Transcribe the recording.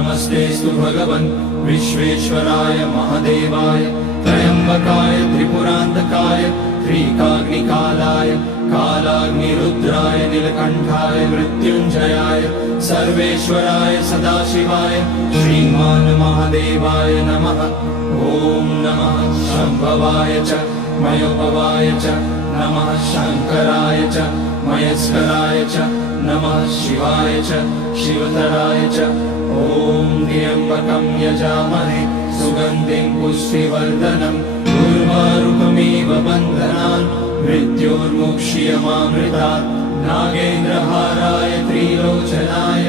नमस्तेस्तु भगवन् विश्वेश्वराय महादेवाय त्र्यम्बकाय त्रिपुरान्तकाय त्रिकाग्निकालाय कालाग्निरुद्राय नीलकण्ठाय मृत्युञ्जयाय सर्वेश्वराय सदाशिवाय श्रीमान् महादेवाय नमः। ॐ नमः शम्भवाय च मयोभवाय च नमः शङ्कराय च मयस्कराय च नमः शिवाय च शिवतराय च। ॐ त्र्यम्बकं यजामहे सुगन्धिं पुष्टिवर्धनम् उर्वारुकमिव बन्धनान् मृत्योर्मुक्ष्यमामृतात्। नागेन्द्रहाराय त्रिलोचनाय